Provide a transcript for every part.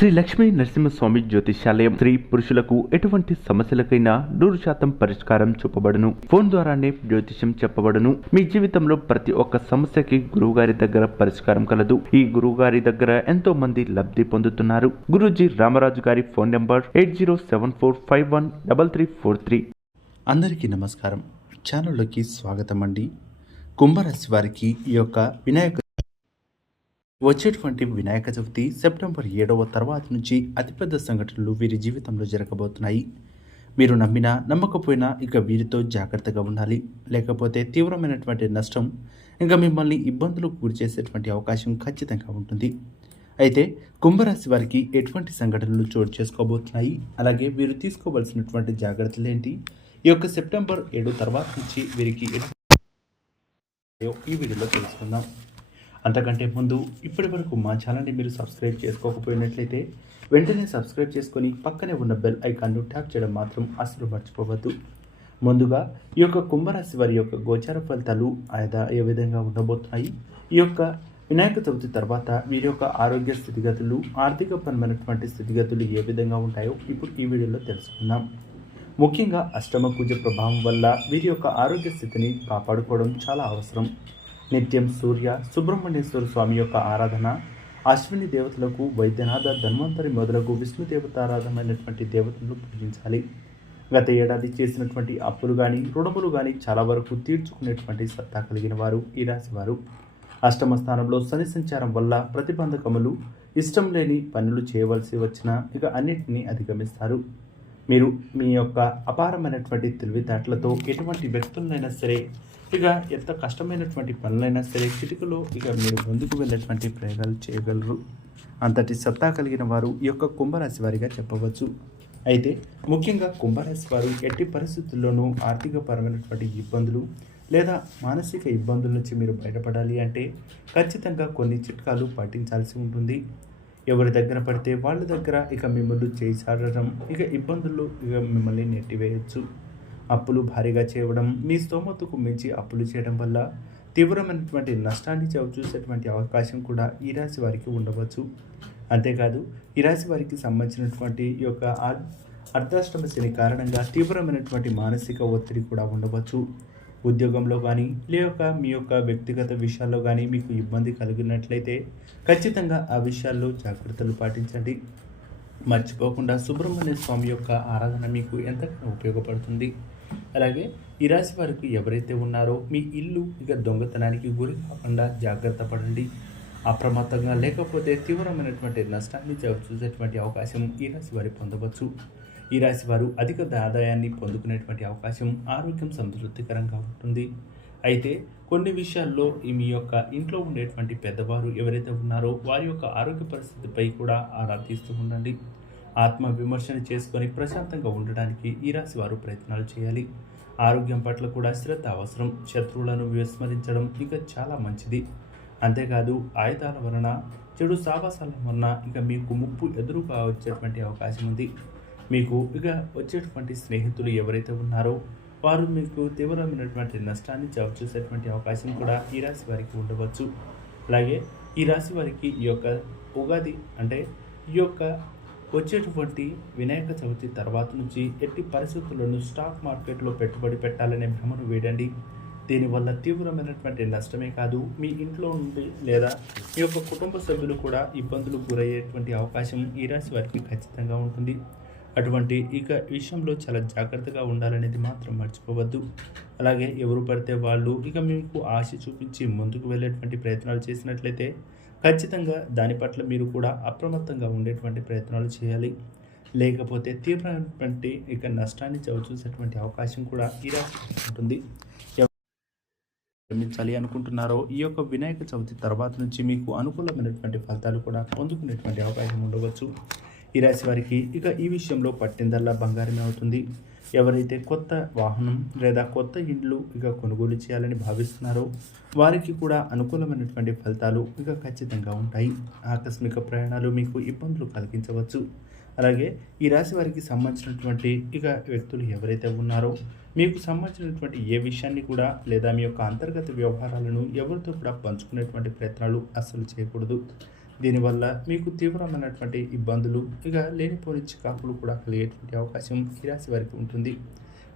శ్రీ లక్ష్మీ నరసింహస్వామి జ్యోతిష్యాలయం స్త్రీ పురుషులకు ఎటువంటి సమస్యలకైనా 100% పరిష్కారం చూపబడును. ఫోన్ ద్వారానే జ్యోతిష్యం చెప్పబడును. మీ జీవితంలో ప్రతి ఒక్క సమస్యకి గురువుగారి దగ్గర పరిష్కారం కలదు. ఈ గురువుగారి దగ్గర ఎంతో మంది లబ్ధి పొందుతున్నారు. గురూజీ రామరాజు గారి ఫోన్ నంబర్ 8074513343. అందరికీ నమస్కారం. ఛానల్లోకి స్వాగతం అండి. కుంభరాశి వారికి ఈ యొక్క వచ్చేటువంటి వినాయక చవితి సెప్టెంబర్ 7వ తర్వాత నుంచి అతిపెద్ద సంఘటనలు వీరి జీవితంలో జరగబోతున్నాయి. మీరు నమ్మినా నమ్మకపోయినా ఇక వీరితో జాగ్రత్తగా ఉండాలి. లేకపోతే తీవ్రమైనటువంటి నష్టం ఇంకా మిమ్మల్ని ఇబ్బందులకు గురి చేసేటువంటి అవకాశం ఖచ్చితంగా ఉంటుంది. అయితే కుంభరాశి వారికి ఎటువంటి సంఘటనలు చోటు చేసుకోబోతున్నాయి, అలాగే వీరు తీసుకోవాల్సినటువంటి జాగ్రత్తలు ఏంటి, ఈ యొక్క సెప్టెంబర్ 7 తర్వాత నుంచి వీరికి ఈ వీడియోలో తెలుసుకుందాం. అంతకంటే ముందు ఇప్పటి వరకు మా ఛానల్ని మీరు సబ్స్క్రైబ్ చేసుకోకపోయినట్లయితే వెంటనే సబ్స్క్రైబ్ చేసుకొని పక్కనే ఉన్న బెల్ ఐకాన్ను ట్యాప్ చేయడం మాత్రం అస్సలు మర్చిపోవద్దు. ముందుగా ఈ యొక్క కుంభరాశి వారి యొక్క గోచార ఫలితాలు ఏ విధంగా ఉండబోతున్నాయి, ఈ యొక్క వినాయక చవితి తర్వాత వీరి యొక్క ఆరోగ్య స్థితిగతులు, ఆర్థిక పరమైనటువంటి స్థితిగతులు ఏ విధంగా ఉంటాయో ఇప్పుడు ఈ వీడియోలో తెలుసుకుందాం. ముఖ్యంగా అష్టమ పూజ ప్రభావం వల్ల వీరి యొక్క ఆరోగ్య స్థితిని కాపాడుకోవడం చాలా అవసరం. నిత్యం సూర్య సుబ్రహ్మణ్యేశ్వర స్వామి యొక్క ఆరాధన, అశ్విని దేవతలకు వైద్యనాథ ధన్వంతరి మొదలగు విష్ణు దేవతారాధమైనటువంటి దేవతలను పూజించాలి. గత ఏడాది చేసినటువంటి అప్పులు కానీ రుణములు కానీ చాలా వరకు తీర్చుకునేటువంటి సత్తా కలిగిన వారు ఈ రాశివారు. అష్టమ స్థానంలో శని సంచారం వల్ల ప్రతిబంధకములు, ఇష్టం లేని పనులు చేయవలసి వచ్చినా ఇక అన్నింటినీ అధిగమిస్తారు. మీరు మీ యొక్క అపారమైనటువంటి తెలివితేటలతో ఎటువంటి వ్యక్తులైనా సరే, ఇక ఎంత కష్టమైనటువంటి పనులైనా సరే చిటికలో ఇక మీరు ముందుకు వెళ్ళేటువంటి ప్రయోగాలు చేయగలరు. అంతటి సత్తా కలిగిన వారు ఈ యొక్క కుంభరాశి వారిగా చెప్పవచ్చు. అయితే ముఖ్యంగా కుంభరాశి వారు ఎట్టి పరిస్థితుల్లోనూ ఆర్థిక పరమైనటువంటి ఇబ్బందులు లేదా మానసిక ఇబ్బందుల నుంచి మీరు బయటపడాలి అంటే ఖచ్చితంగా కొన్ని చిట్కాలు పాటించాల్సి ఉంటుంది. ఎవరి దగ్గర పడితే వాళ్ళ దగ్గర ఇక మిమ్మల్ని చేసాడడం, ఇక ఇబ్బందులు ఇక మిమ్మల్ని నెట్టివేయచ్చు. అప్పులు భారీగా చేయడం, మీ స్తోమతకు మించి అప్పులు చేయడం వల్ల తీవ్రమైనటువంటి నష్టాన్ని చూసేటువంటి అవకాశం కూడా ఈ రాశి వారికి ఉండవచ్చు. అంతేకాదు ఈ రాశి వారికి సంబంధించినటువంటి ఈ యొక్క అర్ధాష్టమ శని కారణంగా తీవ్రమైనటువంటి మానసిక ఒత్తిడి కూడా ఉండవచ్చు. ఉద్యోగంలో కానీ లేక మీ యొక్క వ్యక్తిగత విషయాల్లో కానీ మీకు ఇబ్బంది కలిగినట్లయితే ఖచ్చితంగా ఆ విషయాల్లో జాగ్రత్తలు పాటించండి. మర్చిపోకుండా సుబ్రహ్మణ్య స్వామి యొక్క ఆరాధన మీకు ఎంతగానో ఉపయోగపడుతుంది. అలాగే ఈ రాశి వారికి ఎవరైతే ఉన్నారో మీ ఇల్లు ఇక దొంగతనానికి గురి కాకుండా జాగ్రత్త పడండి. అప్రమత్తంగా లేకపోతే తీవ్రమైనటువంటి నష్టాన్ని చూసేటువంటి అవకాశం ఈ రాశి వారి పొందవచ్చు. ఈ రాశి వారు అధిక ఆదాయాన్ని పొందుకునేటువంటి అవకాశం, ఆరోగ్యం సంతృప్తికరంగా ఉంటుంది. అయితే కొన్ని విషయాల్లో మీ యొక్క ఇంట్లో ఉండేటువంటి పెద్దవారు ఎవరైతే ఉన్నారో వారి యొక్క ఆరోగ్య పరిస్థితిపై కూడా ఆరా తీస్తూ ఉండండి. ఆత్మ విమర్శన చేసుకొని ప్రశాంతంగా ఉండడానికి ఈ రాశి వారు ప్రయత్నాలు చేయాలి. ఆరోగ్యం పట్ల కూడా శ్రద్ధ అవసరం. శత్రువులను విస్మరించడం ఇక చాలా మంచిది. అంతేకాదు ఆయుధాల వలన, చెడు సావాసాల వలన ఇక మీకు ముప్పు ఎదురుగా వచ్చేటువంటి అవకాశం ఉంది. మీకు ఇక వచ్చేటువంటి స్నేహితులు ఎవరైతే ఉన్నారో వారు మీకు తీవ్రమైనటువంటి నష్టాన్ని చూసేటువంటి అవకాశం కూడా ఈ రాశి వారికి ఉండవచ్చు. అలాగే ఈ రాశి వారికి ఈ యొక్క ఉగాది అంటే ఈ యొక్క వచ్చేటువంటి వినాయక చవితి తర్వాత నుంచి ఎట్టి పరిస్థితుల్లోనూ స్టాక్ మార్కెట్లో పెట్టుబడి పెట్టాలనే భ్రమను వేయండి. దీనివల్ల తీవ్రమైనటువంటి నష్టమే కాదు, మీ ఇంట్లో నుండి లేదా మీ యొక్క కుటుంబ సభ్యులు కూడా ఇబ్బందులు గురయ్యేటువంటి అవకాశం ఈ రాశి వారికి ఖచ్చితంగా ఉంటుంది. అటువంటి ఇక విషయంలో చాలా జాగ్రత్తగా ఉండాలనేది మాత్రం మర్చిపోవద్దు. అలాగే ఎవరు పడితే వాళ్ళు ఇక మీకు ఆశ చూపించి ముందుకు వెళ్ళేటువంటి ప్రయత్నాలు చేసినట్లయితే ఖచ్చితంగా దాని పట్ల మీరు కూడా అప్రమత్తంగా ఉండేటువంటి ప్రయత్నాలు చేయాలి. లేకపోతే తీవ్రమైనటువంటి ఇక నష్టాన్ని చూసేటువంటి అవకాశం కూడా ఈ రాశి ఉంటుంది. నిర్మించాలి అనుకుంటున్నారో ఈ యొక్క వినాయక చవితి తర్వాత నుంచి మీకు అనుకూలమైనటువంటి ఫలితాలు కూడా పొందుకునేటువంటి అవకాశం ఉండవచ్చు. ఈ రాశి వారికి ఇక ఈ విషయంలో పట్టిందల్లా బంగారమే అవుతుంది. ఎవరైతే కొత్త వాహనం లేదా కొత్త ఇండ్లు ఇక కొనుగోలు చేయాలని భావిస్తున్నారో వారికి కూడా అనుకూలమైనటువంటి ఫలితాలు ఇక ఖచ్చితంగా ఉంటాయి. ఆకస్మిక ప్రయాణాలు మీకు ఇబ్బందులు కలిగించవచ్చు. అలాగే ఈ రాశి వారికి సంబంధించినటువంటి ఇక వ్యక్తులు ఎవరైతే ఉన్నారో మీకు సంబంధించినటువంటి ఏ విషయాన్ని కూడా లేదా మీ యొక్క అంతర్గత వ్యవహారాలను ఎవరితో కూడా పంచుకునేటువంటి ప్రయత్నాలు అస్సలు చేయకూడదు. దీనివల్ల మీకు తీవ్రమైనటువంటి ఇబ్బందులు ఇక లేనిపోని చికాకులు కూడా కలిగేటువంటి అవకాశం ఈ రాశి వారికి ఉంటుంది.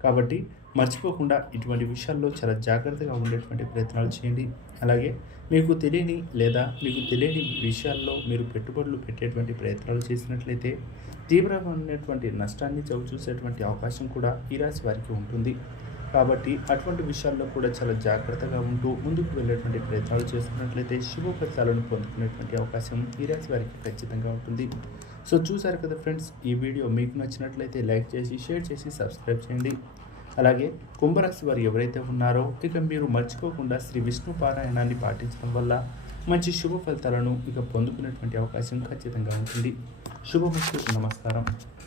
కాబట్టి మర్చిపోకుండా ఇటువంటి విషయాల్లో చాలా జాగ్రత్తగా ఉండేటువంటి ప్రయత్నాలు చేయండి. అలాగే మీకు తెలియని విషయాల్లో మీరు పెట్టుబడులు పెట్టేటువంటి ప్రయత్నాలు చేసినట్లయితే తీవ్రమైనటువంటి నష్టాన్ని చవిచూసేటువంటి అవకాశం కూడా ఈ రాశి వారికి ఉంటుంది. కాబట్టి అటువంటి విషయాల్లో కూడా చాలా జాగ్రత్తగా ఉంటూ ముందుకు వెళ్ళేటువంటి ప్రయత్నాలు చేసుకున్నట్లయితే శుభ ఫలితాలను పొందుకునేటువంటి అవకాశం ఈ రాశి వారికి ఖచ్చితంగా ఉంటుంది. సో చూసారు కదా ఫ్రెండ్స్, ఈ వీడియో మీకు నచ్చినట్లయితే లైక్ చేసి షేర్ చేసి సబ్స్క్రైబ్ చేయండి. అలాగే కుంభరాశి వారు ఎవరైతే ఉన్నారో ఇక మీరు మర్చిపోకుండా శ్రీ విష్ణు పారాయణాన్ని పాటించడం వల్ల మంచి శుభ ఫలితాలను ఇక పొందుకునేటువంటి అవకాశం ఖచ్చితంగా ఉంటుంది. శుభమస్తు. నమస్కారం.